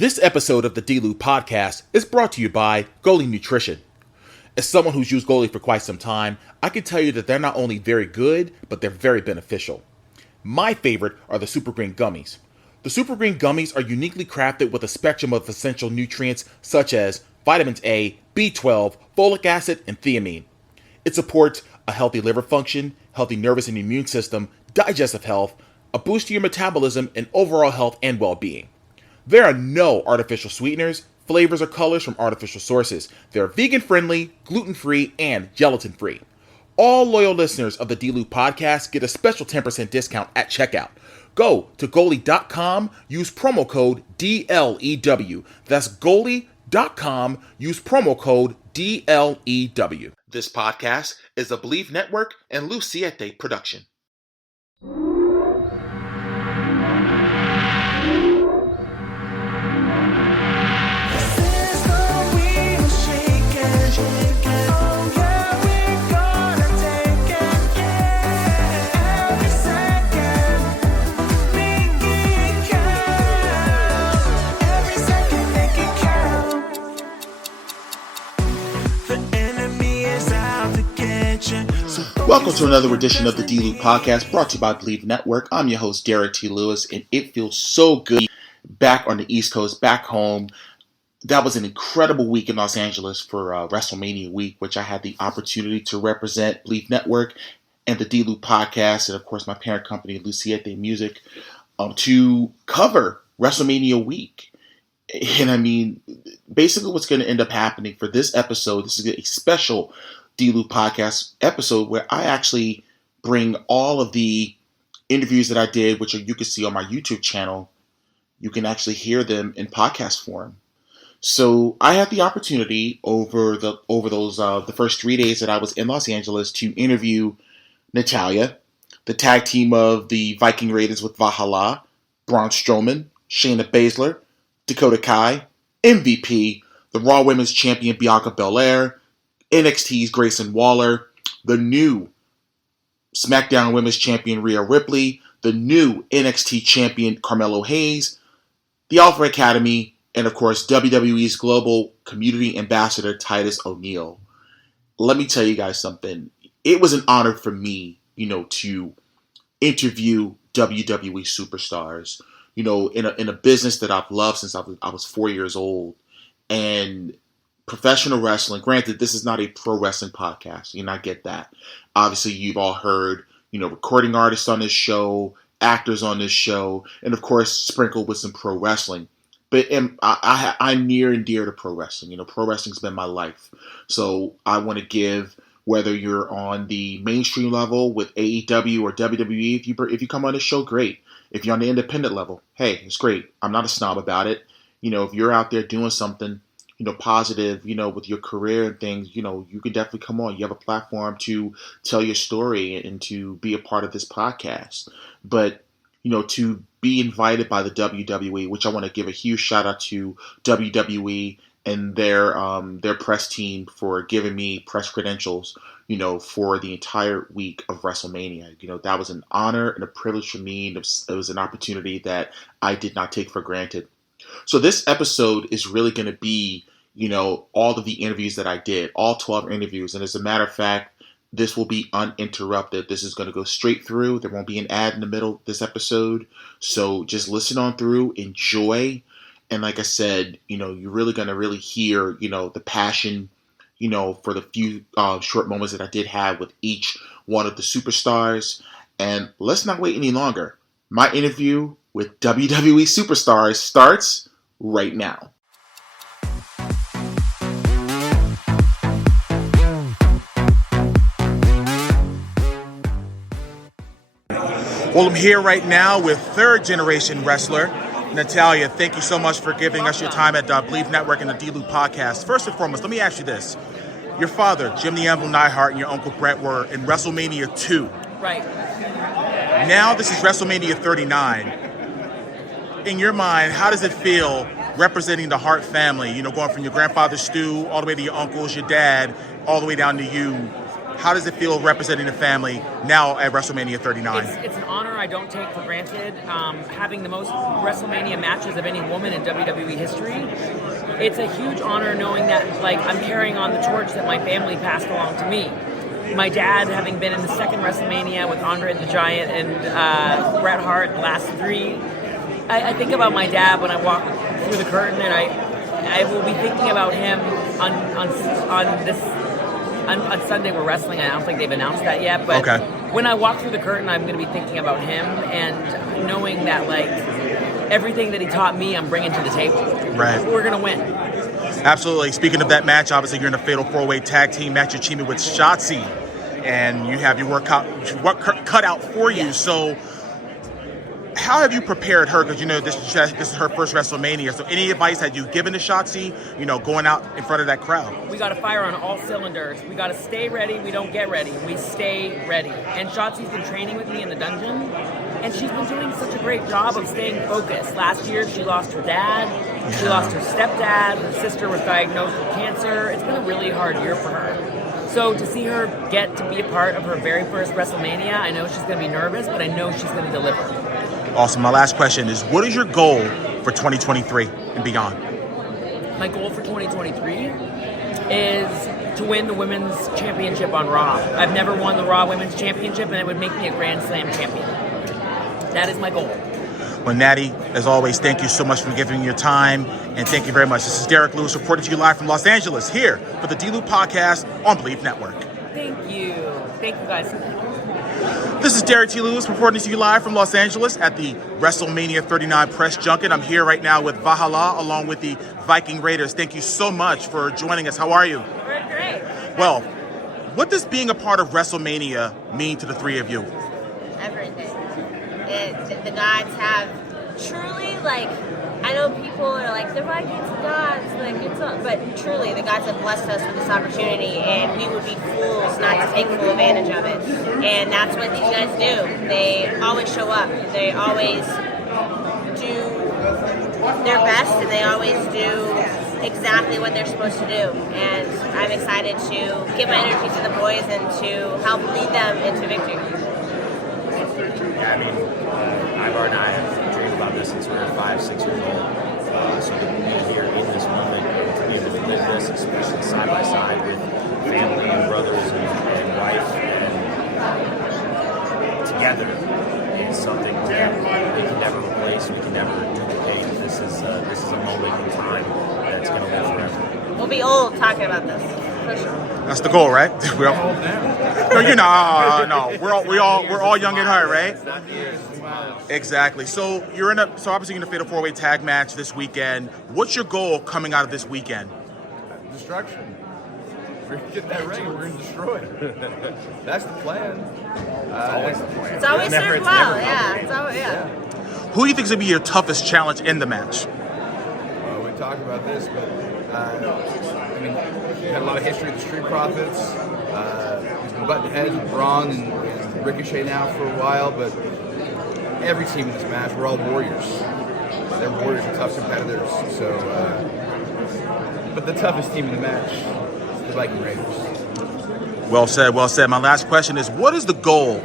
This episode of the D-Lou podcast is brought to you by Goalie Nutrition. As someone who's used Goalie for quite some time, I can tell you that they're not only very good, but they're very beneficial. My favorite are the Super Green Gummies. The Super Green Gummies are uniquely crafted with a spectrum of essential nutrients such as vitamins A, B12, folic acid, and thiamine. It supports a healthy liver function, healthy nervous and immune system, digestive health, a boost to your metabolism, and overall health and well-being. There are no artificial sweeteners, flavors, or colors from artificial sources. They're vegan-friendly, gluten-free, and gelatin-free. All loyal listeners of the D-Lou podcast get a special 10% discount at checkout. Go to goalie.com, use promo code DLEW. That's goalie.com, use promo code DLEW. This podcast is a Believe Network and Siete production. Welcome to another edition of the D-Lou podcast brought to you by Believe Network. I'm your host, Derrick T. Lewis, and it feels so good back on the East Coast, back home. That was an incredible week in Los Angeles for WrestleMania week, which I had the opportunity to represent Believe Network and the D-Lou podcast, and of course my parent company, Siete Music, to cover WrestleMania week. And I mean, basically what's going to end up happening for this episode, this is a special D-Lou podcast episode where I actually bring all of the interviews that I did, which you can see on my YouTube channel. You can actually hear them in podcast form. So I had the opportunity over the first 3 days that I was in Los Angeles to interview Natalya, the tag team of the Viking Raiders with Valhalla, Braun Strowman, Shayna Bazsler, Dakota Kai, MVP, the Raw Women's Champion Bianca Belair, NXT's Grayson, the new Smackdown Women's Champion Rhea Ripley, the new NXT Champion Carmelo, the Alpha Academy, and of course WWE's Global Community Ambassador Titus. Let me tell you guys something. It was an honor for me, to interview WWE superstars, in a business that I've loved since I was 4 years old. And professional wrestling, granted, this is not a pro wrestling podcast, I get that. Obviously, you've all heard, recording artists on this show, actors on this show, and of course, sprinkled with some pro wrestling. But I'm near and dear to pro wrestling. Pro wrestling's been my life. So I want to give, whether you're on the mainstream level with AEW or WWE, if you come on this show, great. If you're on the independent level, hey, it's great. I'm not a snob about it. If you're out there doing something, positive, with your career and things, you can definitely come on. You have a platform to tell your story and to be a part of this podcast. But, to be invited by the WWE, which I want to give a huge shout out to WWE and their press team for giving me press credentials, for the entire week of WrestleMania. That was an honor and a privilege for me. It was an opportunity that I did not take for granted. So this episode is really going to be, all of the interviews that I did, all 12 interviews. And as a matter of fact, this will be uninterrupted. This is going to go straight through. There won't be an ad in the middle of this episode. So just listen on through, enjoy. And like I said, you're really going to hear, the passion, for the few short moments that I did have with each one of the superstars. And let's not wait any longer. My interview with WWE superstars starts right now. Well, I'm here right now with third-generation wrestler, Natalya. Thank you so much for giving us your time at Believe Network and the D-Lou podcast. First and foremost, let me ask you this. Your father, Jim the Anvil Neidhart, and your uncle Brett were in WrestleMania 2. Right. Now this is WrestleMania 39. In your mind, how does it feel representing the Hart family, going from your grandfather Stu all the way to your uncles, your dad, all the way down to you? How does it feel representing the family now at WrestleMania 39? It's an honor I don't take for granted. Having the most WrestleMania matches of any woman in WWE history, it's a huge honor knowing that I'm carrying on the torch that my family passed along to me. My dad, having been in the second WrestleMania with Andre the Giant and Bret Hart, the last three, I think about my dad when I walk through the curtain, and I will be thinking about him on Sunday. We're wrestling. I don't think they've announced that yet, but when I walk through the curtain, I'm going to be thinking about him and knowing that everything that he taught me, I'm bringing to the table. Right. We're going to win. Absolutely. Speaking of that match, obviously you're in a fatal 4-way tag team match. You're teaming with Shotzi, and you have your work cut out for you. So how have you prepared her? Because this is her first WrestleMania. So any advice that you've given to Shotzi, going out in front of that crowd? We got to fire on all cylinders. We got to stay ready. We don't get ready. We stay ready. And Shotzi's been training with me in the dungeon, and she's been doing such a great job of staying focused. Last year, she lost her dad. She lost her stepdad. Her sister was diagnosed with cancer. It's been a really hard year for her. So to see her get to be a part of her very first WrestleMania, I know she's going to be nervous, but I know she's going to deliver. Awesome. My last question is, what is your goal for 2023 and beyond? My goal for 2023 is to win the Women's Championship on Raw. I've never won the Raw Women's Championship, and it would make me a Grand Slam champion. That is my goal. Well, Natty, as always, thank you so much for giving your time, and thank you very much. This is Derrick Lewis reporting to you live from Los Angeles here for the D-Loop Podcast on Believe Network. Thank you. Thank you, guys. This is Derrick T. Lewis reporting to you live from Los Angeles at the WrestleMania 39 press junket. I'm here right now with Valhalla along with the Viking Raiders. Thank you so much for joining us. How are you? We're great. Well, what does being a part of WrestleMania mean to the three of you? Everything. The gods have truly, I know people are like, the Vikings are gods, but truly, the gods have blessed us with this opportunity, and we would be fools not to take full advantage of it. And that's what these guys do. They always show up. They always do their best, and they always do exactly what they're supposed to do. And I'm excited to give my energy to the boys and to help lead them into victory. Yeah, Ivar and I have dreamed about this since we were 5-6 years old. So to be here in this moment, to be able to live this, especially side by side with family and brothers and wife, and together, is something that we can never replace. We can never duplicate. This is a moment in time that's going to live forever. We'll be old talking about this, for sure. That's the goal, right? No. We're all young at heart, right? Exactly. So obviously you're in a fatal 4-way tag match this weekend. What's your goal coming out of this weekend? Destruction. If we get that ring, we're going to destroy it. That's the plan. It's always the plan. It's always served well, yeah. It's always, yeah. Who do you think is going to be your toughest challenge in the match? We talk about this, but we had a lot of history with the Street Profits. We've been butting heads with Braun and Ricochet now for a while, but every team in this match, we're all warriors. They're warriors and tough competitors. So, but the toughest team in the match is the Viking Raiders. Well said, well said. My last question is, what is the goal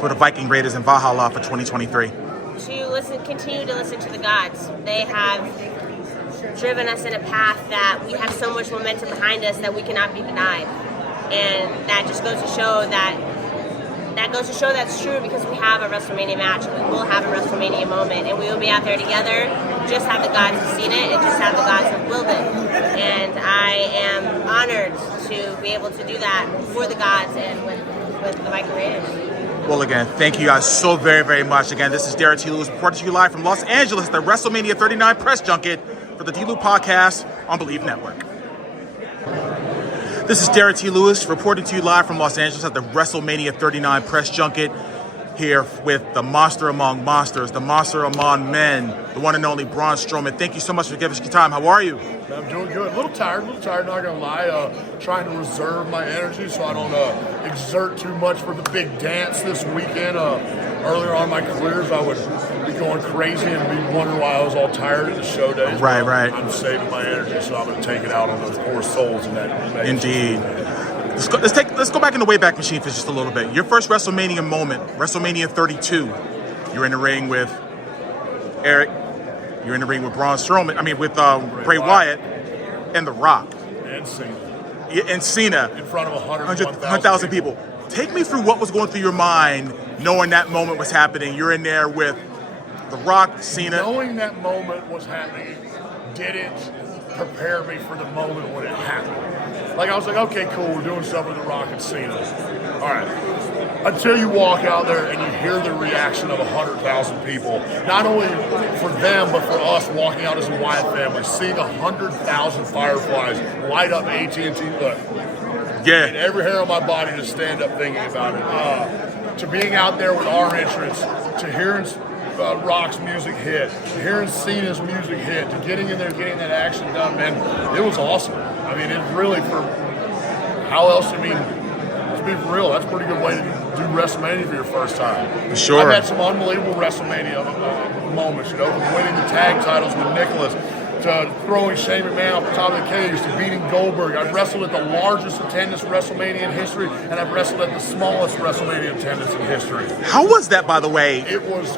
for the Viking Raiders in Valhalla for 2023? To continue to listen to the gods. They have driven us in a path that we have so much momentum behind us that we cannot be denied. And that just goes to show that's true, because we have a WrestleMania match, and we will have a WrestleMania moment, and we will be out there together. Just have the gods have seen it, and just have the gods have willed it. And I am honored to be able to do that for the gods and with the Viking Raiders. Well, again, thank you guys so very, very much. Again, this is Derrick T. Lewis reporting to you live from Los Angeles, the WrestleMania 39 press junket for the D-Loop Podcast on Believe Network. This is Derrick T. Lewis reporting to you live from Los Angeles at the WrestleMania 39 press junket here with the monster among monsters, the monster among men, the one and only Braun Strowman. Thank you so much for giving us your time. How are you? I'm doing good. A little tired, not gonna lie. Trying to reserve my energy so I don't exert too much for the big dance this weekend. Earlier on in my careers, I would be going crazy and be wondering why I was all tired at the show days. Right. I'm saving my energy, so I'm gonna take it out on those poor souls in that. Indeed. Let's go back in the Wayback Machine for just a little bit. Your first WrestleMania moment, WrestleMania 32. You're in the ring with Eric. You're in the ring with Braun Strowman. I mean, with Bray Wyatt and The Rock. And Cena. Yeah, and Cena. In front of 100,000 people. Take me through what was going through your mind knowing that moment was happening. You're in there with The Rock, Cena. Knowing that moment was happening didn't prepare me for the moment when it happened. Like, I was like, okay, cool, we're doing stuff with The Rock and Cena. All right. Until you walk out there and you hear the reaction of 100,000 people, not only for them, but for us walking out as a Wyatt family, seeing 100,000 fireflies light up AT&T. Look, yeah. and every hair on my body to stand up thinking about it. To being out there with our entrance, to hearing Rock's music hit, to hearing Cena's music hit, to getting in there, getting that action done, man, it was awesome. I mean, it really, for how else, I mean, to be real, that's a pretty good way to do WrestleMania for your first time. Sure. I've had some unbelievable WrestleMania moments, you know, from winning the tag titles with Nicholas, to throwing Shane McMahon off the top of the cage, to beating Goldberg. I've wrestled at the largest attendance WrestleMania in history, and I've wrestled at the smallest WrestleMania attendance in history. How was that, by the way? It was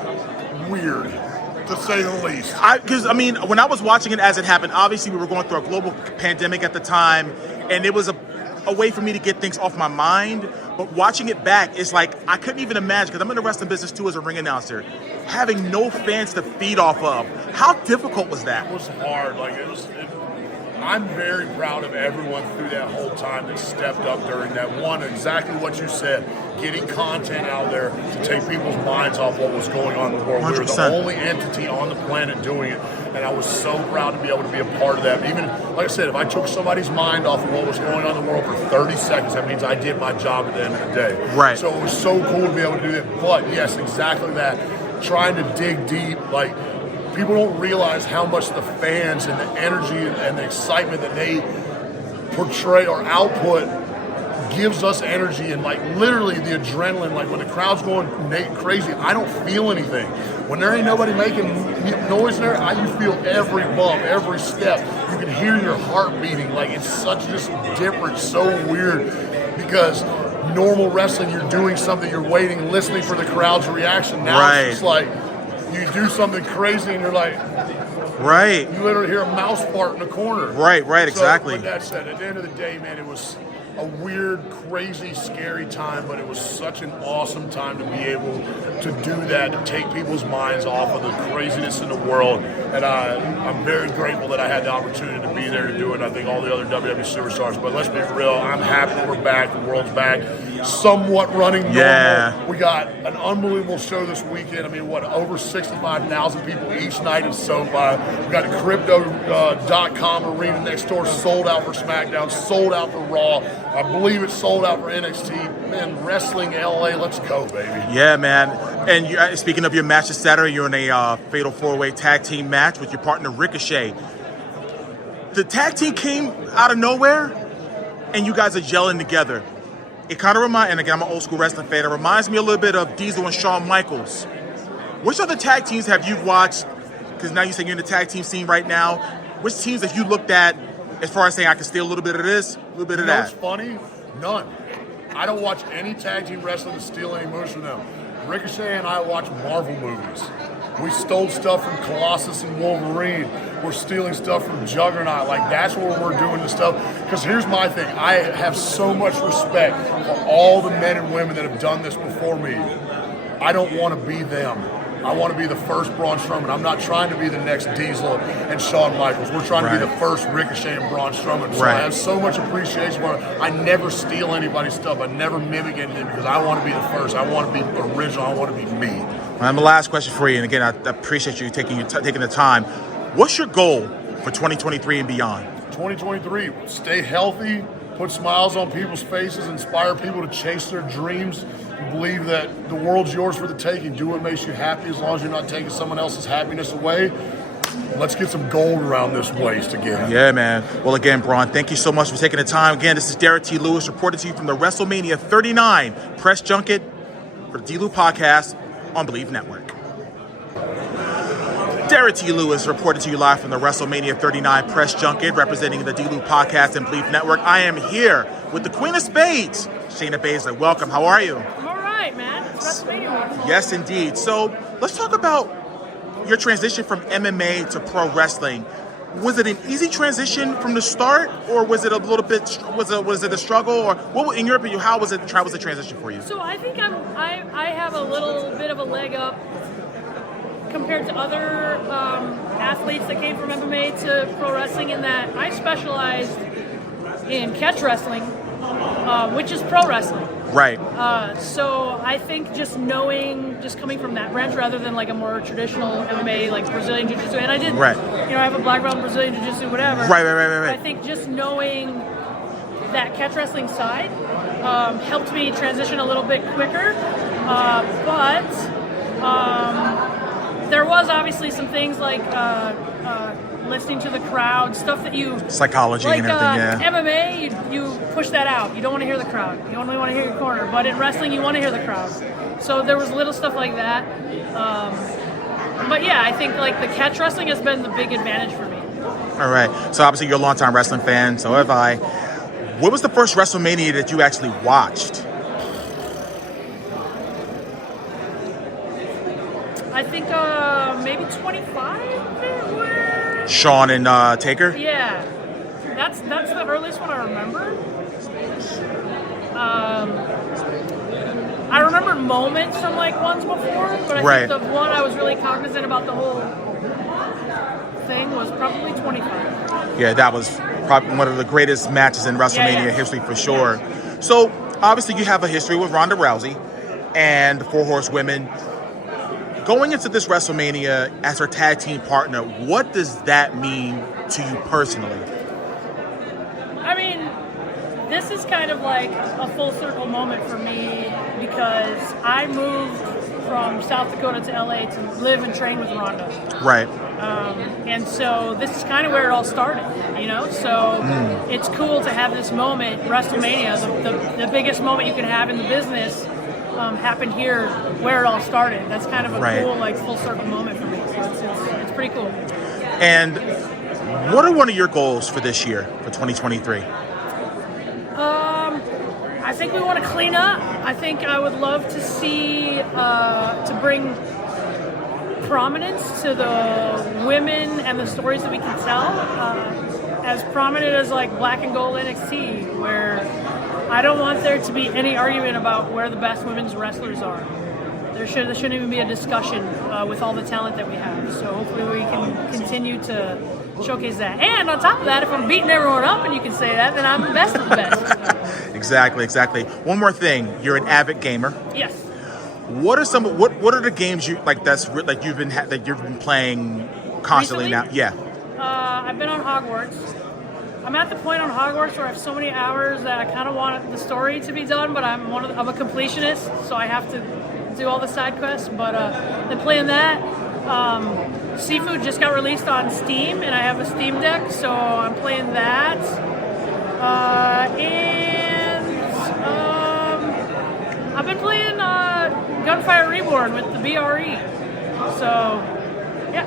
weird, to say the least. Because, I mean, when I was watching it as it happened, obviously we were going through a global pandemic at the time, and it was a way for me to get things off my mind. But watching it back, it's like I couldn't even imagine, because I'm in the wrestling business too as a ring announcer, having no fans to feed off of. How difficult was that? It was hard. Like, I'm very proud of everyone through that whole time that stepped up during that one, exactly what you said, getting content out there to take people's minds off what was going on in the world. 100%. We were the only entity on the planet doing it, and I was so proud to be able to be a part of that. Even, like I said, if I took somebody's mind off of what was going on in the world for 30 seconds, that means I did my job at the end of the day. Right. So it was so cool to be able to do that. But yes, exactly that. Trying to dig deep, like, people don't realize how much the fans and the energy and the excitement that they portray or output gives us energy, and like literally the adrenaline. Like when the crowd's going crazy, I don't feel anything. When there ain't nobody making noise there, you feel every bump, every step. You can hear your heart beating. Like, it's such just different, so weird, because normal wrestling, you're doing something, you're waiting, listening for the crowd's reaction. Now Right. It's just like you do something crazy and you're like, Right. you literally hear a mouse fart in the corner. Right, exactly. So, but that said, at the end of the day, man, it was a weird, crazy, scary time, but it was such an awesome time to be able to do that, to take people's minds off of the craziness in the world. And I'm very grateful that I had the opportunity to be there to do it. I think all the other WWE superstars. But let's be real, I'm happy that we're back. The world's back. Somewhat running normal. Yeah. We got an unbelievable show this weekend. I mean, over 65,000 people each night in SoFi. We got the Crypto.com arena next door sold out for Smackdown, sold out for Raw. I believe it's sold out for NXT. Man, Wrestling LA, let's go, baby. Yeah, man. And speaking of your match this Saturday, you're in a Fatal 4-Way Tag Team match with your partner Ricochet. The tag team came out of nowhere, and you guys are gelling together. It kind of and again, I'm an old school wrestling fan, it reminds me a little bit of Diesel and Shawn Michaels. Which other tag teams have you watched? Because now you say you're in the tag team scene right now. Which teams have you looked at as far as saying I can steal a little bit of this, a little bit of that? What's funny? None. I don't watch any tag team wrestling to steal any moves from them. Ricochet and I watch Marvel movies. We stole stuff from Colossus and Wolverine. We're stealing stuff from Juggernaut. Like, that's where we're doing the stuff. Because here's my thing. I have so much respect for all the men and women that have done this before me. I don't want to be them. I want to be the first Braun Strowman. I'm not trying to be the next Diesel and Shawn Michaels. We're trying to be the first Ricochet and Braun Strowman. So I have so much appreciation for it. I never steal anybody's stuff. I never mimic anything because I want to be the first. I want to be original. I want to be me. And my last question for you, and again, I appreciate you taking the time. What's your goal for 2023 and beyond? 2023, stay healthy, put smiles on people's faces, inspire people to chase their dreams, and believe that the world's yours for the taking. Do what makes you happy as long as you're not taking someone else's happiness away. Let's get some gold around this waist again. Yeah, man. Well, again, Braun, thank you so much for taking the time. Again, this is Derrick T. Lewis reporting to you from the WrestleMania 39 press junket for the D-Lew podcast on Believe Network. Derrick T. Lewis reported to you live from the WrestleMania 39 press junket representing the D-Lu Podcast and Belief Network. I am here with the Queen of Spades, Shayna Bazsler. Welcome. How are you? I'm all right, man. It's WrestleMania week. Yes, indeed. So let's talk about your transition from MMA to pro wrestling. Was it an easy transition from the start, or was it a little bit? Was it a struggle, or what? In your opinion, how was it? Was the transition for you? So I think I have a little bit of a leg up compared to other athletes that came from MMA to pro wrestling, in that I specialized in catch wrestling, which is pro wrestling. Right. So I think just coming from that branch rather than like a more traditional MMA, like Brazilian Jiu-Jitsu, and I did, right. I have a black belt in Brazilian Jiu-Jitsu, whatever. Right. I think just knowing that catch wrestling side helped me transition a little bit quicker, but there was obviously some things like listening to the crowd, stuff that you... Psychology like, and everything, yeah. MMA, you push that out. You don't want to hear the crowd. You only want to hear your corner. But in wrestling, you want to hear the crowd. So there was little stuff like that. But yeah, I think like the catch wrestling has been the big advantage for me. All right. So obviously you're a longtime wrestling fan. So have I. What was the first WrestleMania that you actually watched? I think maybe 25. Shawn and Taker? Yeah, that's the earliest one I remember. I remember moments from like ones before, but I think the one I was really cognizant about the whole thing was probably 25. Yeah, that was probably one of the greatest matches in WrestleMania history for sure. So obviously you have a history with Ronda Rousey and the Four Horsewomen. Going into this WrestleMania as her tag team partner, what does that mean to you personally? I mean, this is kind of like a full circle moment for me because I moved from South Dakota to LA to live and train with Ronda. Right. And so this is kind of where it all started, you know? So it's cool to have this moment, WrestleMania, the biggest moment you can have in the business, happened here where it all started. That's kind of a cool, like, full circle moment for me. So it's pretty cool. And what are one of your goals for this year, for 2023? I think we want to clean up. I think I would love to see, to bring prominence to the women and the stories that we can tell. As prominent as, like, Black and Gold NXT, where I don't want there to be any argument about where the best women's wrestlers are. There shouldn't even be a discussion with all the talent that we have. So hopefully we can continue to showcase that. And on top of that, if I'm beating everyone up and you can say that, then I'm the best of the best. Exactly. One more thing. You're an avid gamer. Yes. What are the games you like that you've been playing constantly Recently? now? Yeah. I've been on Hogwarts. I'm at the point on Hogwarts where I have so many hours that I kind of want the story to be done, but I'm a completionist, so I have to do all the side quests. But been playing that. Seafood just got released on Steam, and I have a Steam Deck, so I'm playing that. I've been playing Gunfire Reborn with the BRE. So, yeah,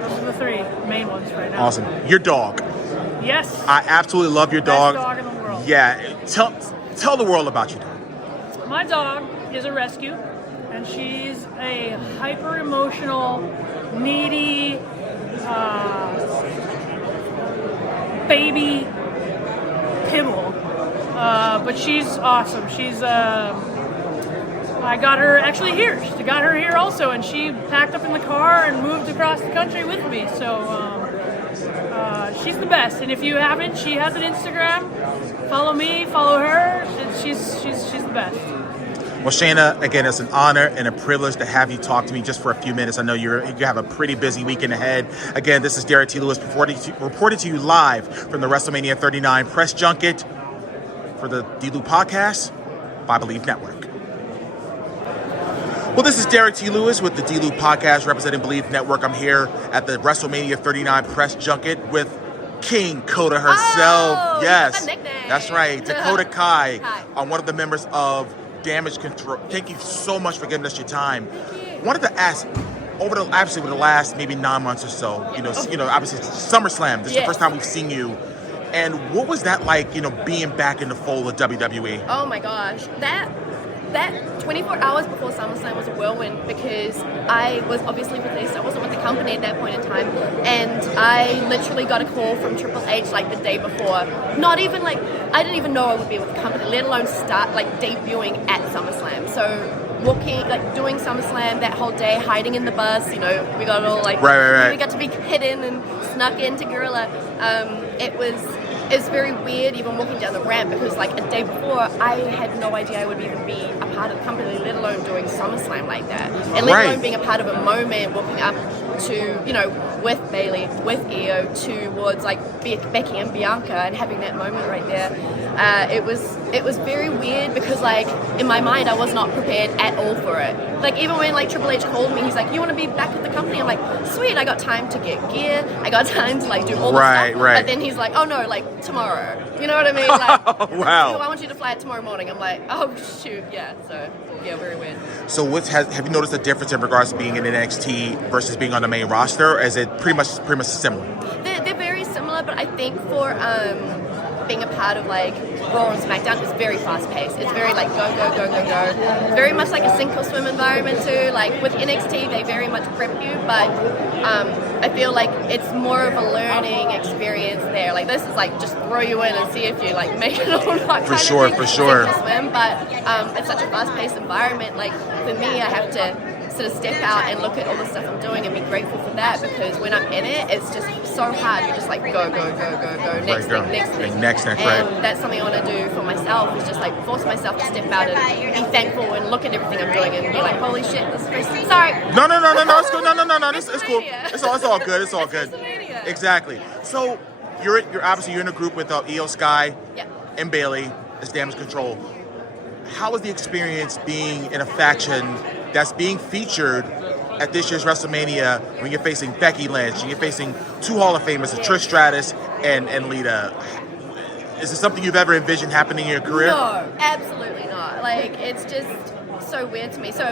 those are the three main ones right now. Awesome. Your dog. Yes. I absolutely love your dog. Best dog in the world. Yeah. Tell the world about your dog. My dog is a rescue, and she's a hyper emotional, needy baby pibble. But she's awesome. She's I got her actually here. I got her here also, and she packed up in the car and moved across the country with me. So she's the best. And if you haven't, she has an Instagram. Follow me, follow her. She's the best. Well, Shayna, again, it's an honor and a privilege to have you talk to me just for a few minutes. I know you have a pretty busy weekend ahead. Again, this is Derrick T. Lewis reported to you live from the WrestleMania 39 press junket for the D-Lu Podcast by Believe Network. Well, this is Derrick T. Lewis with the D-Lu Podcast representing Believe Network. I'm here at the WrestleMania 39 press junket with King Coda herself. Oh, yes, nickname. That's right. Dakota Kai, one of the members of Damage Control. Thank you so much for giving us your time. Thank you. Wanted to ask, over the last maybe 9 months or so, obviously SummerSlam. This is the first time we've seen you. And what was that like, being back in the fold of WWE? Oh my gosh, that 24 hours before SummerSlam was a whirlwind because I was obviously released. I wasn't with the company at that point in time, and I literally got a call from Triple H like the day before. Not even like I didn't even know I would be with the company, let alone start like debuting at SummerSlam. So doing SummerSlam that whole day, hiding in the bus, we got all like right. We got to be hidden and snuck into Gorilla. It's very weird even walking down the ramp because like a day before I had no idea I would even be a part of the company, let alone doing SummerSlam like that. And let alone being a part of a moment, walking up to, with Bayley, with Io, towards like Becky and Bianca and having that moment right there. It was very weird because like in my mind I was not prepared at all for it. Like even when like Triple H called me, he's like, "You want to be back with the company?" I'm like, "Sweet, I got time to get gear, I got time to like do all the stuff." Right. But then he's like, "Oh no, like tomorrow." You know what I mean? Like, wow. I want you to fly it tomorrow morning. I'm like, "Oh shoot, yeah." So yeah, very weird. So have you noticed a difference in regards to being in NXT versus being on the main roster? Or is it pretty much similar? They're very similar, but I think for being a part of like Raw and Smackdown is very fast paced. It's very like go. Very much like a sink or swim environment too. Like with NXT, they very much prep you, but I feel like it's more of a learning experience there. Like this is like just throw you in and see if you like make it or not. For sure. Sink or swim, but it's such a fast paced environment. Like for me, I have to sort of step out and look at all the stuff I'm doing and be grateful for that because when I'm in it, it's just so hard. You're just like go, next thing. Next, and right. That's something I want to do for myself is just like force myself to step out and be thankful and look at everything I'm doing and be like, holy shit, this is crazy. Sorry. No, it's good. No, it's cool. It's all good. It's all good. Exactly. So you're obviously in a group with Io Sky and Bayley as Damage Control. How was the experience being in a faction that's being featured at this year's WrestleMania when you're facing Becky Lynch and you're facing two Hall of Famers, Trish Stratus and Lita? Is it something you've ever envisioned happening in your career? No, absolutely not. Like, it's just so weird to me. So,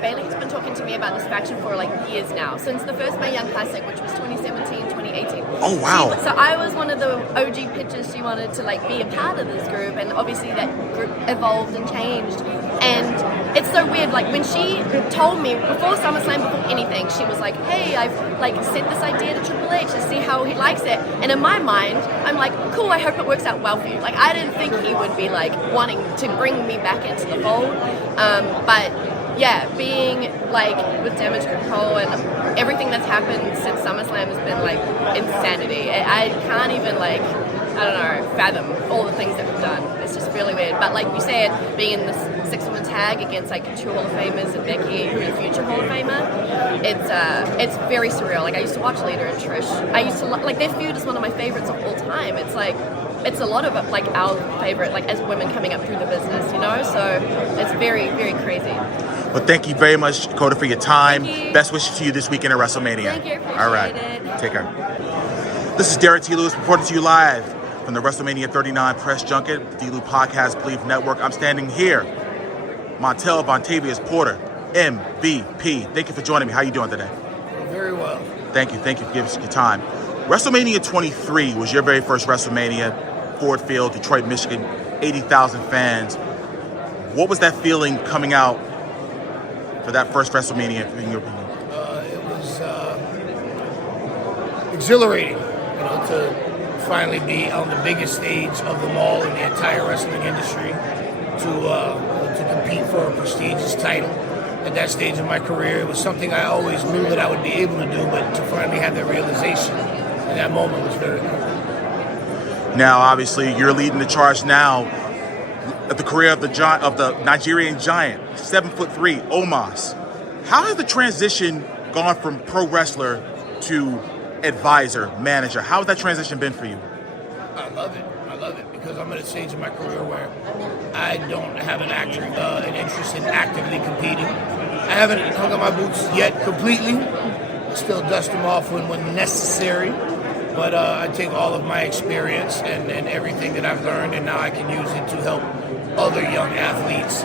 Bayley has been talking to me about this faction for like years now, since the first Mae Young Classic, which was 2017, 2018. Oh, wow. So I was one of the OG pitchers. She wanted to like be a part of this group, and obviously that group evolved and changed. And it's so weird, like when she told me before SummerSlam, before anything, she was like, "Hey, I've like sent this idea to Triple H to see how he likes it." And in my mind, I'm like, "Cool, I hope it works out well for you." Like I didn't think he would be like wanting to bring me back into the fold. But yeah, being like with Damage Control and everything that's happened since SummerSlam has been like insanity. I can't even like, I don't know, fathom all the things that we've done. It's just really weird. But like you said, being in this 6-woman tag against like two Hall of Famers and Becky, who's a future Hall of Famer, it's very surreal. Like I used to watch Lita and Trish. I used to like their feud is one of my favorites of all time. It's like it's a lot of like our favorite, like as women coming up through the business, So it's very, very crazy. Well, thank you very much, Dakota, for your time. Thank you. Best wishes to you this weekend at WrestleMania. Thank you. Appreciate All right. it. Take care. This is Derrick T. Lewis reporting to you live from the WrestleMania 39 press junket, D-Lew Podcast Believe Network. I'm standing here. Montel Vontavious Porter, MVP. Thank you for joining me. How are you doing today? Very well. Thank you for giving us your time. WrestleMania 23 was your very first WrestleMania. Ford Field, Detroit, Michigan, 80,000 fans. What was that feeling coming out for that first WrestleMania, in your opinion? It was exhilarating, to finally be on the biggest stage of them all in the entire wrestling industry, to compete for a prestigious title at that stage of my career. It was something I always knew that I would be able to do, but to finally have that realization in that moment was very cool. Now, obviously, you're leading the charge now at the career of the Nigerian giant, 7'3", Omos. How has the transition gone from pro wrestler to advisor, manager? How has that transition been for you? I love it because I'm at a stage in my career where I don't have an interest in actively competing. I haven't hung on my boots yet completely. Still dust them off when necessary. But I take all of my experience and everything that I've learned, and now I can use it to help other young athletes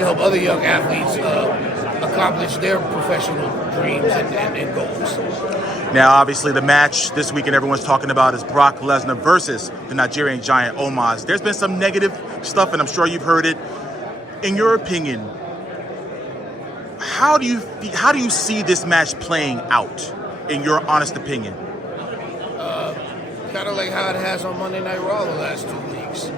to help other young athletes accomplish their professional dreams and goals. Now, obviously, the match this weekend everyone's talking about is Brock Lesnar versus the Nigerian giant Omos. There's been some negative stuff, and I'm sure you've heard it. In your opinion, how do you see this match playing out? In your honest opinion, kind of like how it has on Monday Night Raw the last 2 weeks.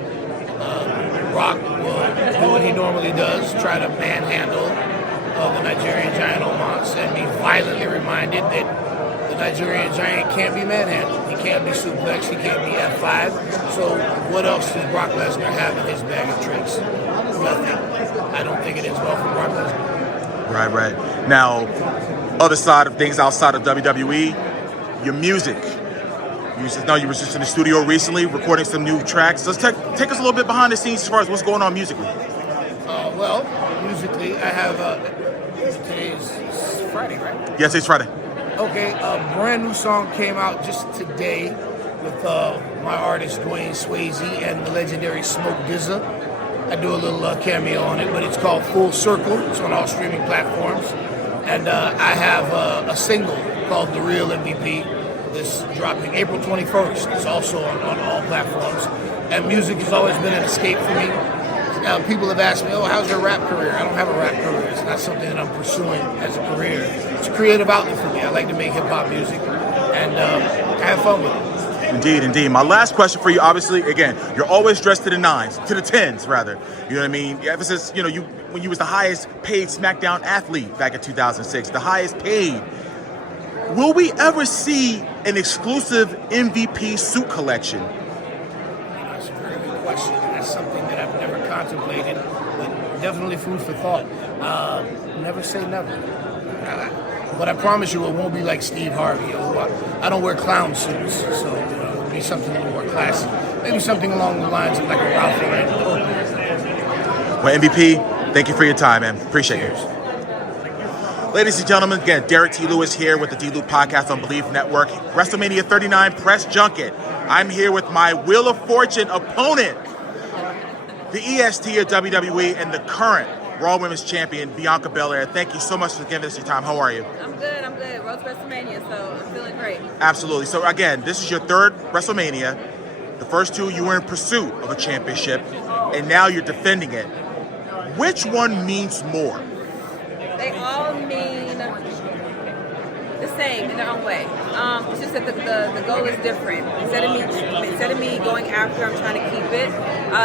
Brock will do what he normally does, try to manhandle the Nigerian giant Omos, and be violently reminded that the Nigerian giant can't be manhandled. He can't be suplexed. He can't be F5. So what else does Brock Lesnar have in his bag of tricks? Nothing. I don't think it is well for Brock Lesnar. Right. Now, other side of things outside of WWE, your music. You were just in the studio recently recording some new tracks. Let's take us a little bit behind the scenes as far as what's going on musically. Well, musically, I have today's Friday, right? Yes, it's Friday. Okay, a brand new song came out just today with my artist Dwayne Swayze and the legendary Smoke DZA. I do a little cameo on it, but it's called Full Circle. It's on all streaming platforms. And I have a single called The Real MVP. This dropping April 21st. It's also on all platforms. And music has always been an escape for me. Now, people have asked me, how's your rap career? I don't have a rap career. It's not something that I'm pursuing as a career. It's a creative outlet for me. I like to make hip-hop music, and I have fun with it. Indeed. My last question for you, obviously, again, you're always dressed to the 10s, rather. You know what I mean? Ever since, when you was the highest paid Smackdown athlete back in 2006, the highest paid. Will we ever see an exclusive MVP suit collection? That's a very good question. That's something that I've never contemplated, but definitely food for thought. Never say never. But I promise you it won't be like Steve Harvey. I don't wear clown suits, so it'll be something a little more classy. Maybe something along the lines of like a Ralph Lauren. Well, MVP, thank you for your time, man. Appreciate it. Ladies and gentlemen, again, Derrick T. Lewis here with the D-Loop Podcast on Believe Network. WrestleMania 39 Press Junket. I'm here with my Wheel of Fortune opponent, the EST of WWE and the current Raw Women's Champion, Bianca Belair. Thank you so much for giving us your time. How are you? I'm good. Road to WrestleMania, so I'm feeling great. Absolutely. So again, this is your third WrestleMania. The first two, you were in pursuit of a championship, and now you're defending it. Which one means more? They all mean the same in their own way. It's just that the goal is different. Instead of me going after, I'm trying to keep it.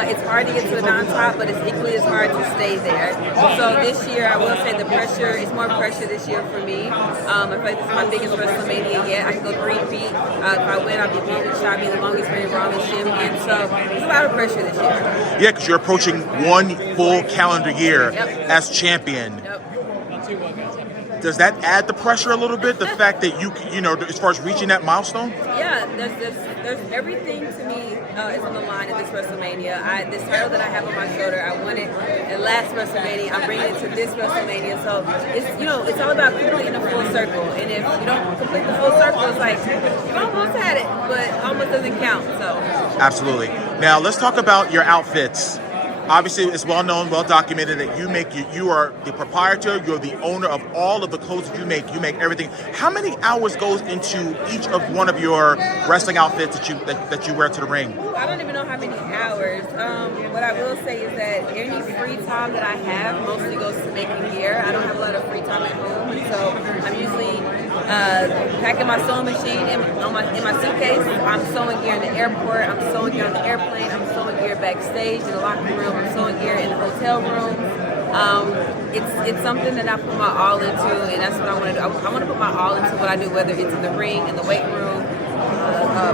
It's hard to get to the non-top, but it's equally as hard to stay there. So this year, I will say the pressure is more pressure this year for me. I feel like this is my biggest WrestleMania yet. I can go 3 feet. If I win, I'll be beaten, shot me the longest reigning Raw Women's Champion. So it's a lot of pressure this year. Yeah, because you're approaching one full calendar year as champion. Yep. Does that add the pressure a little bit? The fact that you know, as far as reaching that milestone? Yeah, there's everything to me is on the line at this WrestleMania. This title that I have on my shoulder, I won it at last WrestleMania. I'm bringing it to this WrestleMania. So it's all about completing a full circle. And if you don't complete the full circle, it's like you almost had it, but almost doesn't count. So absolutely. Now let's talk about your outfits. Obviously, it's well known, well documented that you are the proprietor, you're the owner of all of the clothes that you make. You make everything. How many hours goes into each of one of your wrestling outfits that you wear to the ring? I don't even know how many hours. What I will say is that any free time that I have mostly goes to making gear. I don't have a lot of free time at home, and so I'm usually packing my sewing machine in my suitcase. I'm sewing gear in the airport. I'm sewing gear on the airplane. I'm sewing gear backstage in the locker room. I'm sewing gear in the hotel room. It's something that I put my all into, and that's what I want to do. I want to put my all into what I do, whether it's in the ring, in the weight room,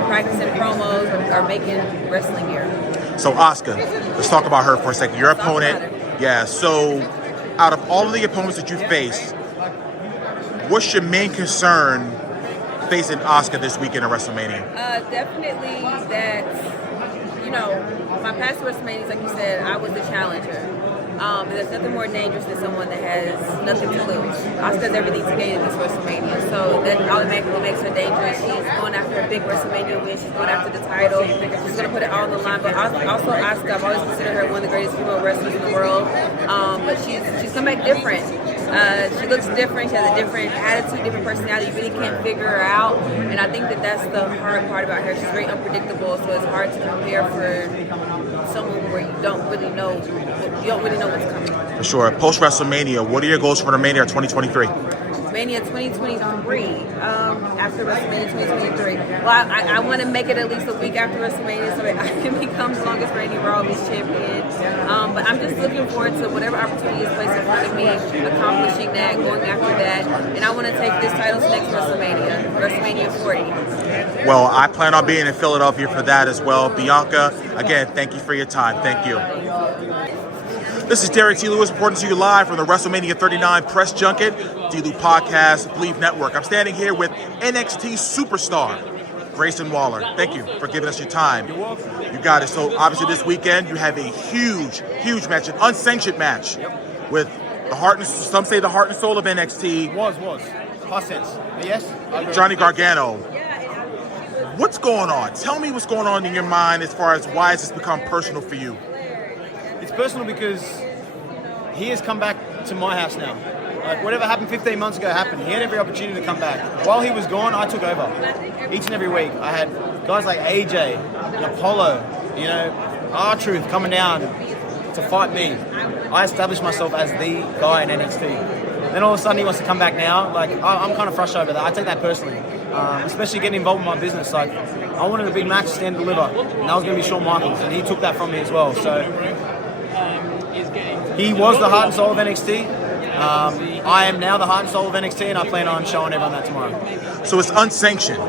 practicing promos, or making wrestling gear. So Asuka, let's talk about her for a second. Your opponent, yeah. So out of all of the opponents that you face, what's your main concern facing Asuka this weekend at WrestleMania? Definitely that, my past WrestleManias, like you said, I was the challenger. There's nothing more dangerous than someone that has nothing to lose. Asuka has everything to gain in this WrestleMania. So that automatically makes her dangerous. She's going after a big WrestleMania win. She's going after the title. She's going to put it all on the line. But also Asuka, I've always considered her one of the greatest female wrestlers in the world. But she's come back different. She looks different. She has a different attitude, different personality. You really can't figure her out. And I think that that's the hard part about her. She's very unpredictable, so it's hard to prepare for someone where you don't really know what's coming. For sure. Post WrestleMania, what are your goals for the Mania 2023? Mania 2023, after WrestleMania 2023. Well, I want to make it at least a week after WrestleMania so that I can become the longest reigning Raw Women's Champion. But I'm just looking forward to whatever opportunity is placed in front of me, accomplishing that, going after that. And I want to take this title to next WrestleMania 40. Well, I plan on being in Philadelphia for that as well. Bianca, again, thank you for your time. Thank you. This is Derrick T. Lewis reporting to you live from the WrestleMania 39 press junket, D-Lu Podcast, Believe Network. I'm standing here with NXT superstar Grayson Waller. Thank you for giving us your time. You're welcome. You got it. So obviously this weekend you have a huge match, an unsanctioned match with the heart and some say the heart and soul of NXT. Was. Past tense. Yes? Johnny Gargano. What's going on? Tell me what's going on in your mind as far as why has this become personal for you? It's personal because he has come back to my house now. Like, whatever happened 15 months ago happened. He had every opportunity to come back. While he was gone, I took over. Each and every week, I had guys like AJ and Apollo, R-Truth coming down to fight me. I established myself as the guy in NXT. Then all of a sudden he wants to come back now. Like, I'm kind of frustrated with that. I take that personally, especially getting involved in my business. Like, I wanted a big match to stand and deliver, and that was going to be Shawn Michaels, and he took that from me as well. So he was the heart and soul of NXT. I am now the heart and soul of NXT, and I plan on showing everyone that tomorrow. So it's unsanctioned.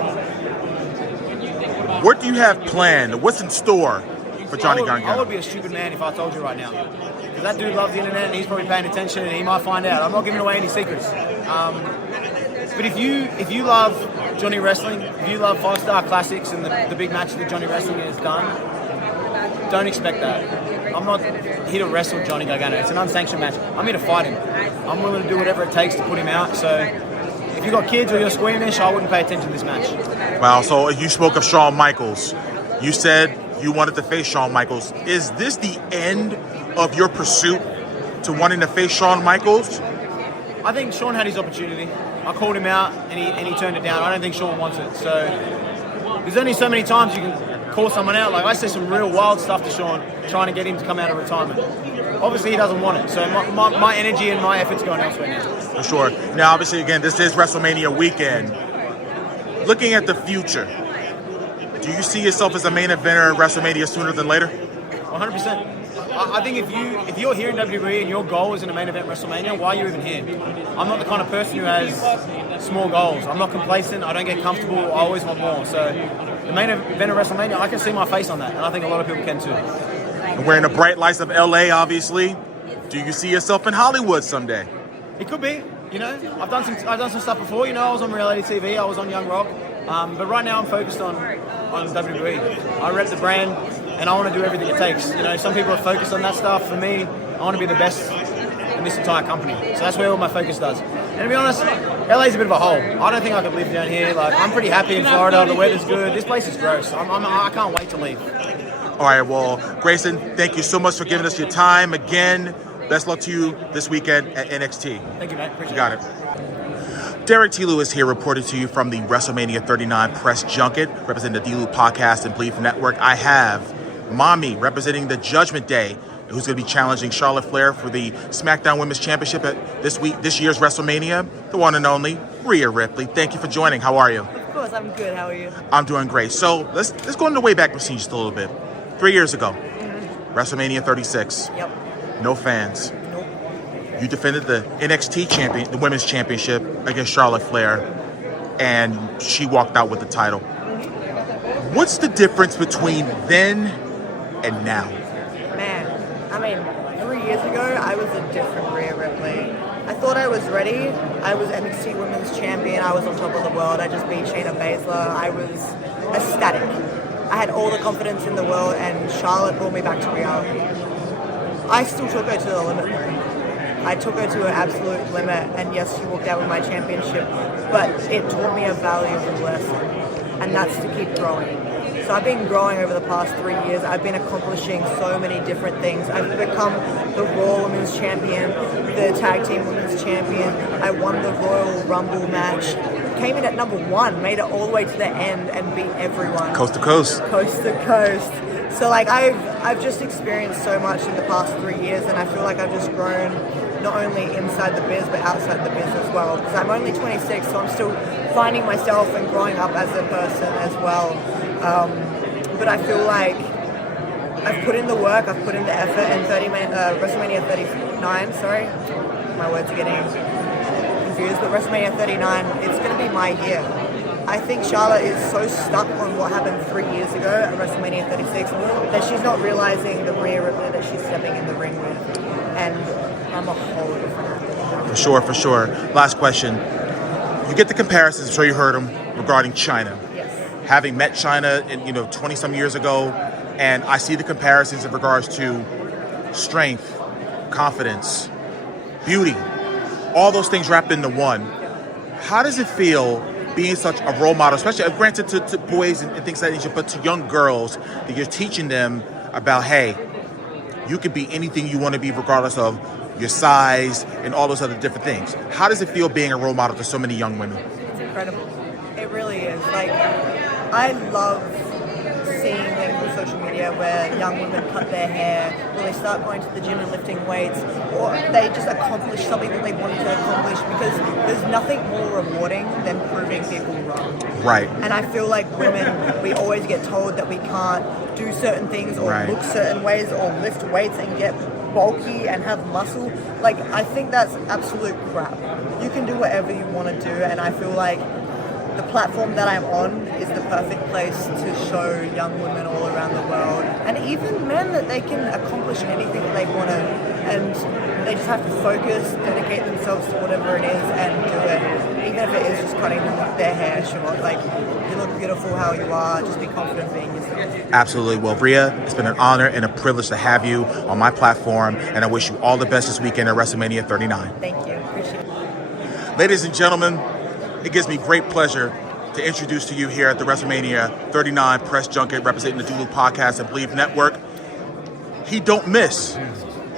What do you have planned? What's in store for Johnny Gargano? I would be a stupid man if I told you right now. Because that dude loves the internet, and he's probably paying attention, and he might find out. I'm not giving away any secrets. But if you love Johnny Wrestling, if you love 5-star classics and the big matches that Johnny Wrestling has done, don't expect that. I'm not here to wrestle Johnny Gargano. It's an unsanctioned match. I'm here to fight him. I'm willing to do whatever it takes to put him out. So if you've got kids or you're squeamish, I wouldn't pay attention to this match. Wow, so you spoke of Shawn Michaels. You said you wanted to face Shawn Michaels. Is this the end of your pursuit to wanting to face Shawn Michaels? I think Shawn had his opportunity. I called him out and he turned it down. I don't think Shawn wants it. So there's only so many times you can call someone out. Like, I say some real wild stuff to Shawn, trying to get him to come out of retirement. Obviously, he doesn't want it. So my energy and my effort's going elsewhere now. For sure. Now, obviously, again, this is WrestleMania weekend. Looking at the future, do you see yourself as a main eventer at WrestleMania sooner than later? 100%. I think if you're here in WWE and your goal is in a main event WrestleMania, why are you even here? I'm not the kind of person who has small goals. I'm not complacent. I don't get comfortable. I always want more. So the main event of WrestleMania, I can see my face on that, and I think a lot of people can too. And we're in the bright lights of LA, obviously. Do you see yourself in Hollywood someday? It could be. I've done some stuff before. I was on reality TV. I was on Young Rock. But right now I'm focused on WWE. I rep the brand, and I want to do everything it takes. Some people are focused on that stuff. For me, I want to be the best in this entire company. So that's where all my focus does. And to be honest, LA's a bit of a hole. I don't think I could live down here. Like, I'm pretty happy in Florida. The weather's good. This place is gross. I can't wait to leave. All right, well, Grayson, thank you so much for giving us your time. Again, best luck to you this weekend at NXT. Thank you, man. Appreciate it. You got it. Derrick T. Lewis here, reporting to you from the WrestleMania 39 press junket, representing the D-Lu Podcast and Believe Network. I have Mommy representing the Judgment Day, who's going to be challenging Charlotte Flair for the Smackdown Women's Championship at this year's WrestleMania, the one and only Rhea Ripley. Thank you for joining. How are you? Of course, I'm good. How are you? I'm doing great. So let's go into the way back machine just a little bit. 3 years ago, WrestleMania 36. Yep. No fans. Nope. You defended the NXT champion, the Women's Championship against Charlotte Flair, and she walked out with the title. What's the difference between then and now? Man, 3 years ago, I was a different Rhea Ripley. I thought I was ready. I was NXT Women's Champion. I was on top of the world. I just beat Shayna Bazsler. I was ecstatic. I had all the confidence in the world, and Charlotte brought me back to reality. I still took her to the limit, though. I took her to an absolute limit, and yes, she walked out with my championship. but it taught me a valuable lesson, and that's to keep growing. So I've been growing over the past 3 years. I've been accomplishing so many different things. I've become the Raw Women's Champion, the Tag Team Women's Champion. I won the Royal Rumble match. Came in at number 1, made it all the way to the end and beat everyone. Coast to coast. Coast to coast. So like I've just experienced so much in the past 3 years, and I feel like I've just grown not only inside the biz but outside the biz as well. Because I'm only 26, so I'm still finding myself and growing up as a person as well. But I feel like I've put in the work, I've put in the effort, and WrestleMania 39, sorry, my words are getting confused, but WrestleMania 39, it's going to be my year. I think Charlotte is so stuck on what happened 3 years ago at WrestleMania 36 that she's not realizing the Rhea Ripley that she's stepping in the ring with. And I'm a whole different athlete. For sure. Last question. You get the comparisons, I'm sure you heard them, regarding China. Yes. Having met China 20-some years ago, and I see the comparisons in regards to strength, confidence, beauty, all those things wrapped into one. How does it feel being such a role model, especially granted to boys and things like that, but to young girls, that you're teaching them about, hey, you can be anything you want to be regardless of your size and all those other different things. How does it feel being a role model to so many young women? It's incredible. It really is. Like, I love seeing things on social media where young women cut their hair, or they start going to the gym and lifting weights, or they just accomplish something that they wanted to accomplish, because there's nothing more rewarding than proving people wrong. Right. And I feel like women, we always get told that we can't do certain things or Right. look certain ways or lift weights and get bulky and have muscle. Like, I think that's absolute crap. You can do whatever you want to do, and I feel like the platform that I'm on is the perfect place to show young women all around the world, and even men, that they can accomplish anything that they want to, and they just have to focus, dedicate themselves to whatever it is, and do it. Even if it is just cutting their hair short. Like, you look beautiful how you are, just be confident being yourself. Absolutely. Well, Rhea, it's been an honor and a privilege to have you on my platform, and I wish you all the best this weekend at WrestleMania 39. Thank you. Appreciate it. Ladies and gentlemen, it gives me great pleasure to introduce to you here at the WrestleMania 39 press junket representing the Dulu Podcast and Believe Network. He don't miss,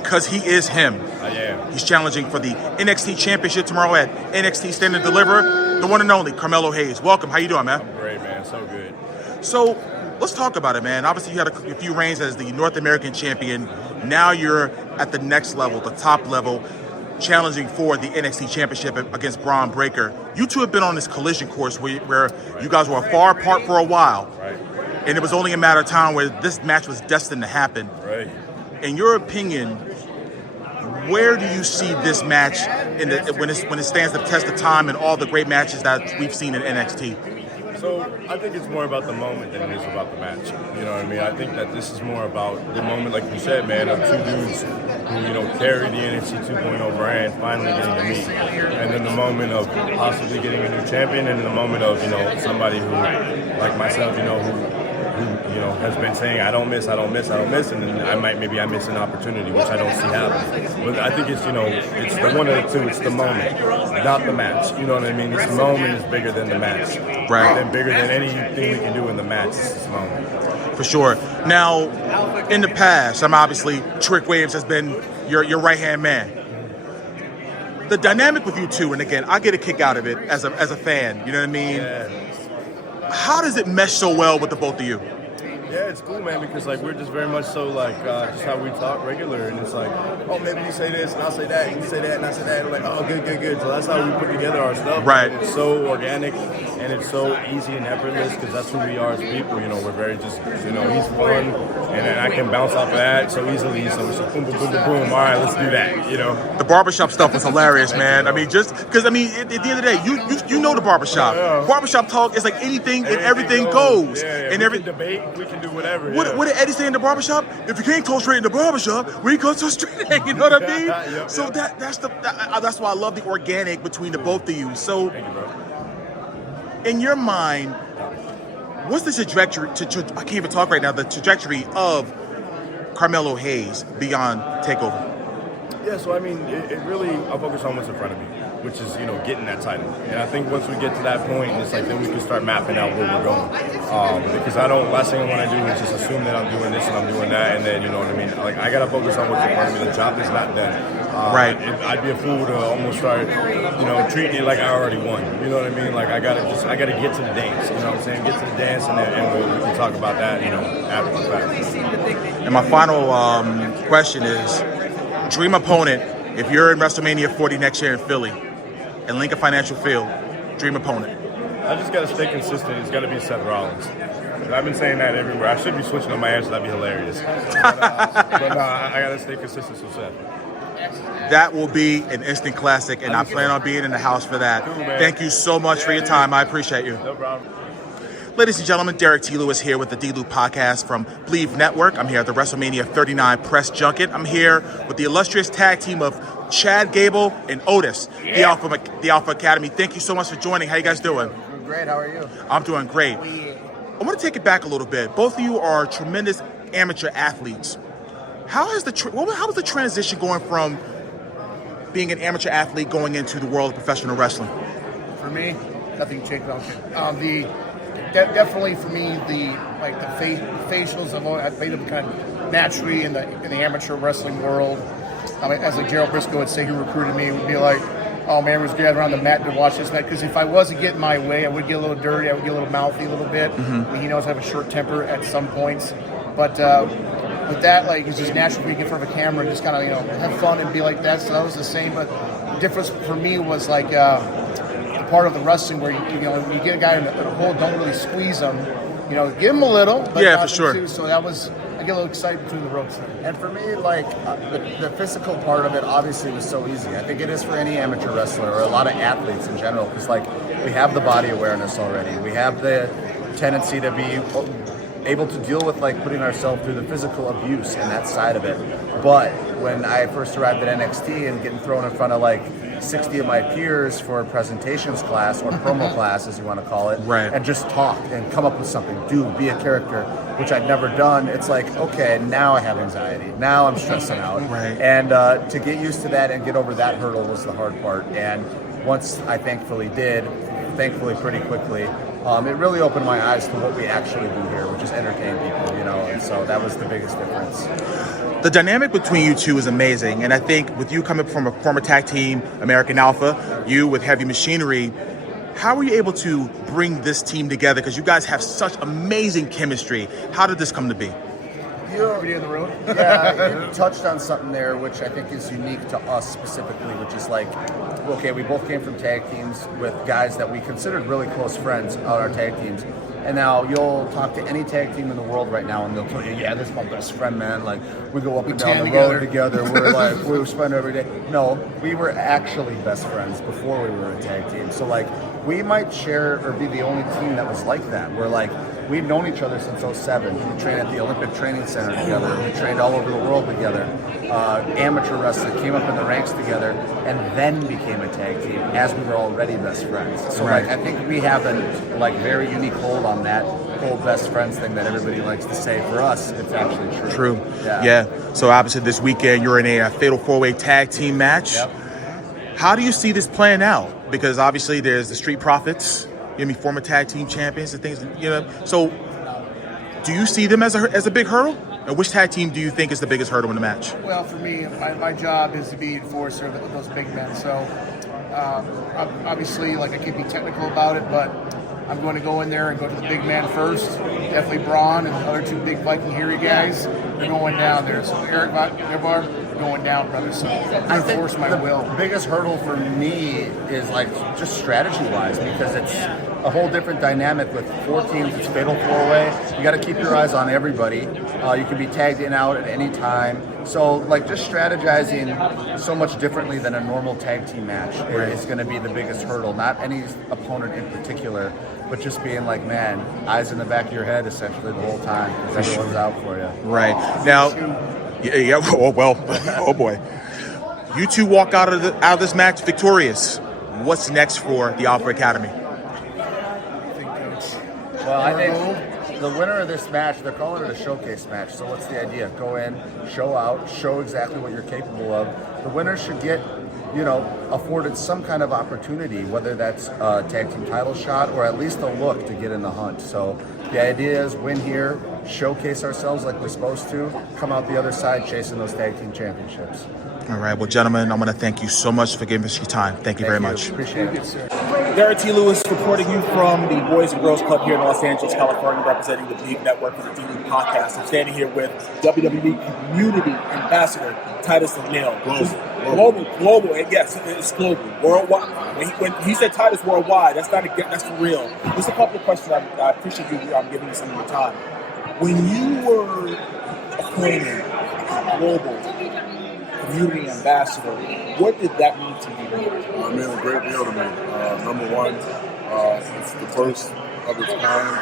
because he is him. I am. He's challenging for the NXT Championship tomorrow at NXT Stand and Deliver, the one and only Carmelo Hayes. Welcome. How you doing, man? I'm great, man. So good. So let's talk about it, man. Obviously, you had a few reigns as the North American champion. Now you're at the next level, the top level, challenging for the NXT Championship against Braun Breaker. You two have been on this collision course where you guys were far apart for a while. Right. And it was only a matter of time where this match was destined to happen. Right. In your opinion, where do you see this match when it stands the test of time and all the great matches that we've seen in NXT? So I think it's more about the moment than it is about the match. You know what I mean? I think that this is more about the moment, like you said, man, of two dudes who, carry the NXT 2.0 brand finally getting to meet. And then the moment of possibly getting a new champion, and then the moment of, somebody who, like myself, who has been saying, I don't miss, and then I miss an opportunity, which I don't see happening. But I think it's, it's the one of the two, it's the moment, not the match. You know what I mean? This moment is bigger than the match. Right. And bigger than anything we can do in the match, it's this moment. For sure. Now, in the past, obviously, Trick Williams has been your right-hand man. The dynamic with you two, and again, I get a kick out of it as a fan, you know what I mean? Yeah. How does it mesh so well with the both of you? Yeah, it's cool, man, because we're just very much so just how we talk regular, and it's like, oh, maybe you say this and I'll say that, and you say that and I say that, and we're like, oh, good. So that's how we put together our stuff. Right. And it's so organic and it's so easy and effortless because that's who we are as people. We're very just, he's fun, and then I can bounce off of that so easily. So it's like boom, boom, boom, boom, boom. All right, let's do that. The barbershop stuff was hilarious, man. Just because at the end of the day, you know the barbershop. Yeah. Barbershop talk is like anything and everything goes. Yeah. And we can debate, we can do whatever. What did Eddie say in the barbershop? If you can't talk straight in the barbershop, we go to straight. You know what I mean? Yep, so that's why I love the organic between the both of you. So, thank you, bro. In your mind, what's the trajectory? I can't even talk right now. The trajectory of Carmelo Hayes beyond Takeover. Yeah, so it really, I'll focus on what's in front of me. which is, getting that title. And I think once we get to that point, it's like then we can start mapping out where we're going. Because last thing I want to do is just assume that I'm doing this and I'm doing that, and then, you know what I mean? Like, I got to focus on what's in front of me. The job is not done. Right. I'd be a fool to almost start, treating it like I already won. You know what I mean? Like, I got to get to the dance. You know what I'm saying? Get to the dance, and we can talk about that, after the fact. And my final question is, dream opponent, if you're in WrestleMania 40 next year in Philly, in Lincoln Financial Field, dream opponent. I just got to stay consistent. It's got to be Seth Rollins. I've been saying that everywhere. I should be switching on my answer. That'd be hilarious. But I got to stay consistent with Seth. That will be an instant classic, and I plan on being in the house for that. Cool, man. Thank you so much for your time. I appreciate you. No problem. Ladies and gentlemen, Derrick T. Lewis here with the D-Loop podcast from Believe Network. I'm here at the WrestleMania 39 press junket. I'm here with the illustrious tag team of Chad Gable and Otis, the Alpha Academy. Thank you so much for joining. How you guys doing? Doing great. How are you? I'm doing great. I want to take it back a little bit. Both of you are tremendous amateur athletes. How was the transition going from being an amateur athlete going into the world of professional wrestling? For me, nothing changed. Definitely for me, the facials I've made them kind of naturally in the amateur wrestling world. I mean, as like Gerald Briscoe would say, who recruited me, would be like, "Oh man, we was gathered around the mat to watch this match." Because if I wasn't getting my way, I would get a little dirty. I would get a little mouthy a little bit. Mm-hmm. I mean, he knows I have a short temper at some points, but with that, it's just natural for me to get in front of a camera and just kind of have fun and be like that. So that was the same, but the difference for me was like part of the wrestling where you get a guy in a hole, don't really squeeze him. Give him a little. But yeah, for sure. Too, so that was. I get a little excited between the ropes. And for me, the physical part of it obviously was so easy. I think it is for any amateur wrestler or a lot of athletes in general, because we have the body awareness already. We have the tendency to be able to deal with putting ourselves through the physical abuse and that side of it. But when I first arrived at NXT and getting thrown in front of 60 of my peers for a presentations class or promo class, as you want to call it, right, and just talk and come up with something, be a character, which I'd never done. It's like, okay, now I have anxiety. Now I'm stressing out. Right. And to get used to that and get over that hurdle was the hard part. And once I thankfully pretty quickly, it really opened my eyes to what we actually do here, which is entertain people, and so that was the biggest difference. The dynamic between you two is amazing, and I think with you coming from a former tag team, American Alpha, you with Heavy Machinery, how were you able to bring this team together? Because you guys have such amazing chemistry. How did this come to be? You in the road? Yeah, you touched on something there, which I think is unique to us specifically, which is okay, we both came from tag teams with guys that we considered really close friends on our tag teams. And now you'll talk to any tag team in the world right now, and they'll tell you, "Yeah, this is my best friend, man. We go up and down the road together. We're we spend every day." No, we were actually best friends before we were a tag team. So we might share or be the only team that was like that. We're we've known each other since 2007. We trained at the Olympic Training Center together. We trained all over the world together. Amateur wrestling, came up in the ranks together, and then became a tag team as we were already best friends. So right. I think we have a very unique hold on that whole best friends thing that everybody likes to say. For us, it's actually true. True. Yeah. So obviously this weekend you're in a fatal 4-way tag team match. Yep. How do you see this playing out? Because obviously there's the Street Profits, former tag team champions and things, So do you see them as a big hurdle? And which tag team do you think is the biggest hurdle in the match? Well, for me, my job is to be enforcer of those big men. So obviously, I can't be technical about it, but I'm going to go in there and go to the big man first. Definitely Braun and the other two big Viking hairy guys. They're going down there. So Eric going down, brother. So I enforce my will. The biggest hurdle for me is just strategy-wise, because it's a whole different dynamic with 4 teams. It's fatal 4-way. You got to keep your eyes on everybody. You can be tagged in out at any time. So just strategizing so much differently than a normal tag team match is going to be the biggest hurdle. Not any opponent in particular, but just being man, eyes in the back of your head essentially the whole time, because everyone's out for you. Right. Now, yeah. Oh boy. You two walk out of this match victorious. What's next for the Alpha Academy? Well, I think the winner of this match, they're calling it a showcase match. So what's the idea? Go in, show out, show exactly what you're capable of. The winner should get, afforded some kind of opportunity, whether that's a tag team title shot or at least a look to get in the hunt. So the idea is win here, showcase ourselves like we're supposed to, come out the other side chasing those tag team championships. All right, well, gentlemen, I want to thank you so much for giving us your time. Thank you very much. Appreciate it. Sir. Derrick T. Lewis reporting you from the Boys and Girls Club here in Los Angeles, California, representing the Believe Network for the D-League podcast. I'm standing here with WWE Community Ambassador Titus O'Neil. Global, and yes, it's global, worldwide. When he said Titus worldwide, that's for real. Just a couple of questions. I appreciate you giving me some of your time. When you were appointed global community ambassador, what did that mean to you? It meant a great deal to me. Number one, it's the first of its kind,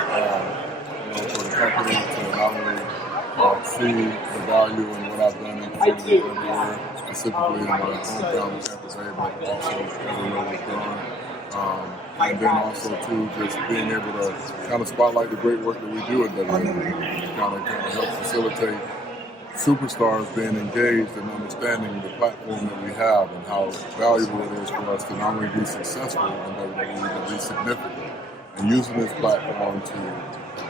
for the company to not only see the value in what I've done in community everywhere, specifically in my hometown of Tampa Bay, but also everywhere we've gone. And then also, too, just being able to kind of spotlight the great work that we do at WWE, kind of help facilitate superstars being engaged and understanding the platform that we have and how valuable it is for us to not only be successful in WWE, but be significant. And using this platform to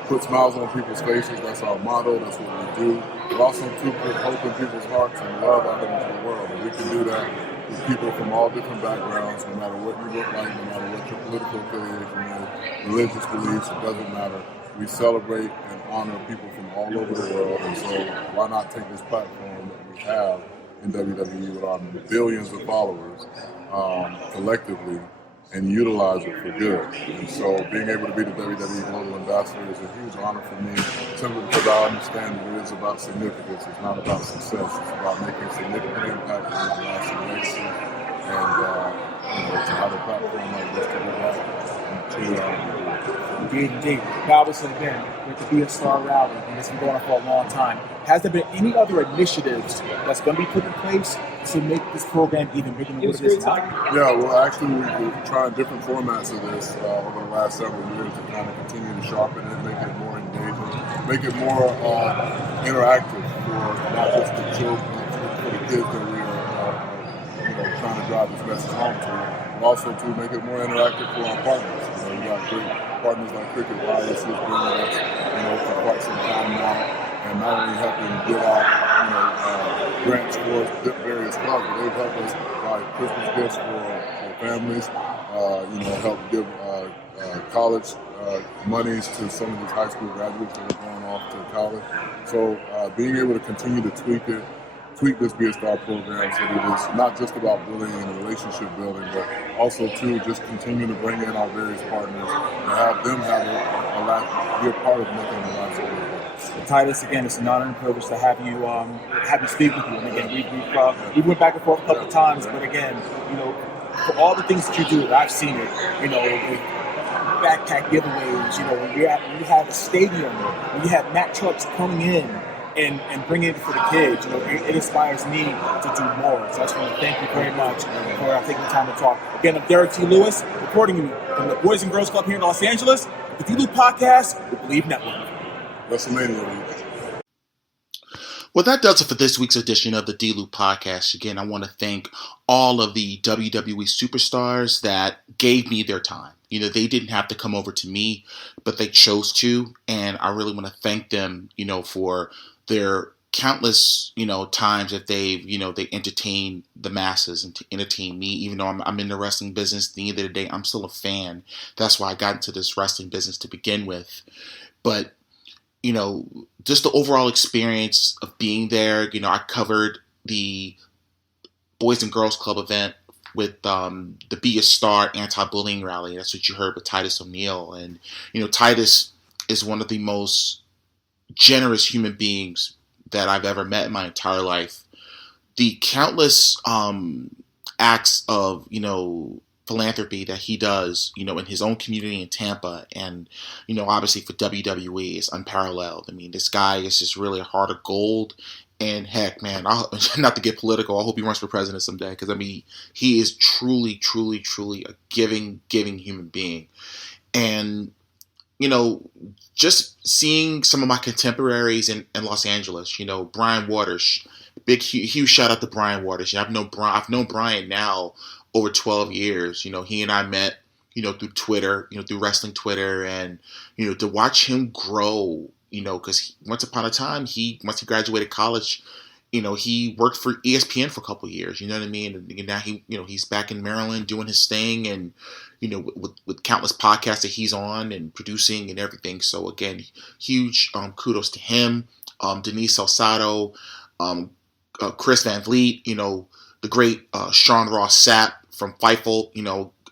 put smiles on people's faces, that's our motto, that's what we do. But also to put hope in people's hearts and love out into the world. And we can do that with people from all different backgrounds, no matter what you look like, no matter what your political affiliation is, religious beliefs, it doesn't matter. We celebrate and honor people from all over the world, and so why not take this platform that we have in WWE with our billions of followers collectively and utilize it for good. And so being able to be the WWE Global Ambassador is a huge honor for me, simply because I understand that it is about significance. It's not about success. It's about making significant impact on the lasting legacy and to have a platform like this to do that. Indeed. Now, obviously, again, with the Be a Star rally, and it's been going on for a long time, has there been any other initiatives that's going to be put in place to make this program even bigger than what it is now? Yeah, well, actually, we've tried different formats of this over the last several years to kind of continue to sharpen it, make it more engaging, make it more interactive for not just the children, for the kids that we are trying to drive this message home to, but also to make it more interactive for our partners. We got great partners like Cricket Wireless who's been with us, for quite some time now. And not only helping get out, grants for various clubs, but they've helped us buy Christmas gifts for families, help give college monies to some of these high school graduates that are going off to college. So being able to continue to tweak this Be a Star program so that it's not just about bullying and relationship building, but also to just continue to bring in our various partners and have them be a part of making the lives of people. Titus, again, it's an honor and privilege to have you speak with you. And again, we went back and forth a couple of times, but again, for all the things that you do, I've seen it, with backpack giveaways, when you have a stadium, when you have Mack trucks coming in and bringing it for the kids, it inspires me to do more. So I just want to thank you very much for taking the time to talk. Again, I'm Derrick T. Lewis, reporting you from the Boys and Girls Club here in Los Angeles, the D-Loop Podcast with Believe Network. WrestleMania week. Well, that does it for this week's edition of the D-Loop Podcast. Again, I want to thank all of the WWE superstars that gave me their time. They didn't have to come over to me, but they chose to, and I really want to thank them, for their countless, times that they entertain the masses and to entertain me. Even though I'm in the wrestling business, at the end of the day, I'm still a fan. That's why I got into this wrestling business to begin with. But just the overall experience of being there. I covered the Boys and Girls Club event with the Be a Star anti-bullying rally. That's what you heard with Titus O'Neil. And, Titus is one of the most generous human beings that I've ever met in my entire life. The countless acts of, philanthropy that he does, in his own community in Tampa and, obviously for WWE is unparalleled. I mean, this guy is just really a heart of gold. And heck, man, not to get political, I hope he runs for president someday because, he is truly, truly, truly a giving human being. And, just seeing some of my contemporaries in Los Angeles, Brian Waters, huge shout out to Brian Waters. I've known Brian now over 12 years. He and I met, through Twitter, through wrestling Twitter, and, to watch him grow, because once upon a time, once he graduated college, he worked for ESPN for a couple of years, you know what I mean? And now he's back in Maryland doing his thing, and, with countless podcasts that he's on and producing and everything. So again, huge kudos to him, Denise Salsato, Chris Van Vliet, the great Sean Ross Sapp from Fightful,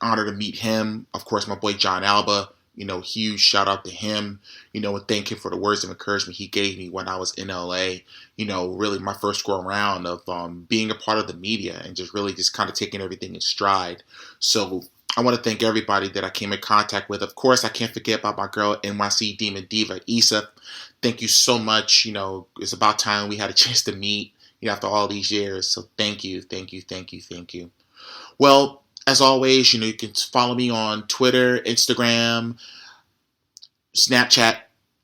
honor to meet him. Of course, my boy John Alba, huge shout out to him, and thank him for the words of encouragement he gave me when I was in LA. Really my first go around of being a part of the media and just kind of taking everything in stride. So I want to thank everybody that I came in contact with. Of course, I can't forget about my girl, NYC Demon Diva, Issa. Thank you so much. It's about time we had a chance to meet, after all these years. So thank you. Well, as always, you can follow me on Twitter, Instagram, Snapchat,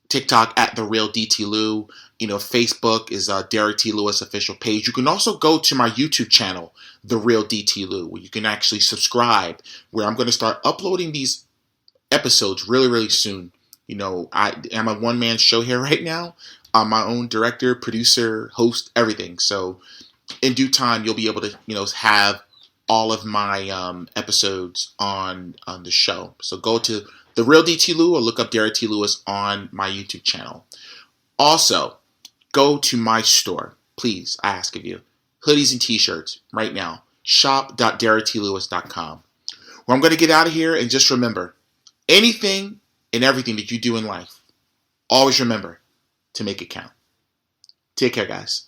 TikTok at The Real DT Lew. Facebook is Derrick T. Lewis official page. You can also go to my YouTube channel, The Real DT Lew, where you can actually subscribe, where I'm going to start uploading these episodes really, really soon. I am a one-man show here right now. I'm my own director, producer, host, everything. So in due time, you'll be able to, have all of my episodes on the show. So go to The Real DT Lew or look up Derrick T. Lewis on my YouTube channel. Also, go to my store, please, I ask of you. Hoodies and t-shirts right now. shop.derricktLewis.com. Well, I'm going to get out of here, and just remember, anything and everything that you do in life, always remember to make it count. Take care, guys.